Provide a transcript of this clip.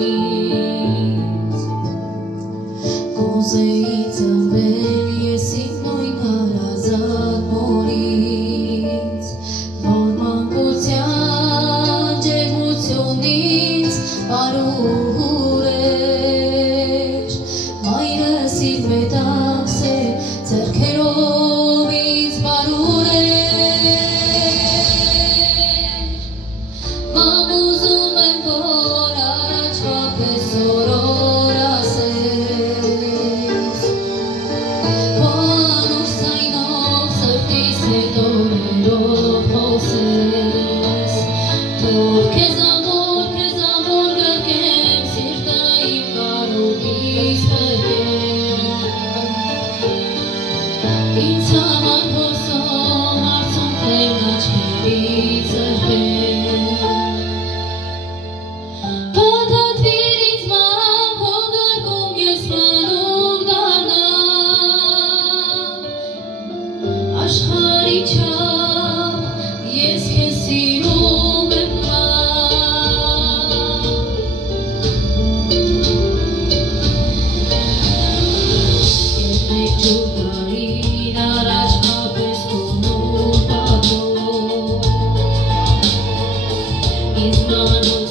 նորից Կուզեի ծնվել ես իմ նույն հարազատ մորից Որ մանկության ջերմությունից բարուր էր Մայրս իր մետաքս է ձեռքերով ինձ բարուր էր Ման ուզում եմ, որ առաջվա պես օրոր ասես Քո անուր սայնով սրտիս հետ օրերով խոսես Թող քեզ ամոր գրկեմ սիրտը իմ կարոտից փրկեմ Ինձ համար հոսում արցունքներն աչքերից զրկեմ Փաթաթվիր ինձ մամ քո գրկում ես մանուկ դառնամ Աշխարհի չափ ես քեզ սիրում եմ Երբ մեկ ջուր տարին առաջ մապես քո նոր պատով Ինձ մանուկ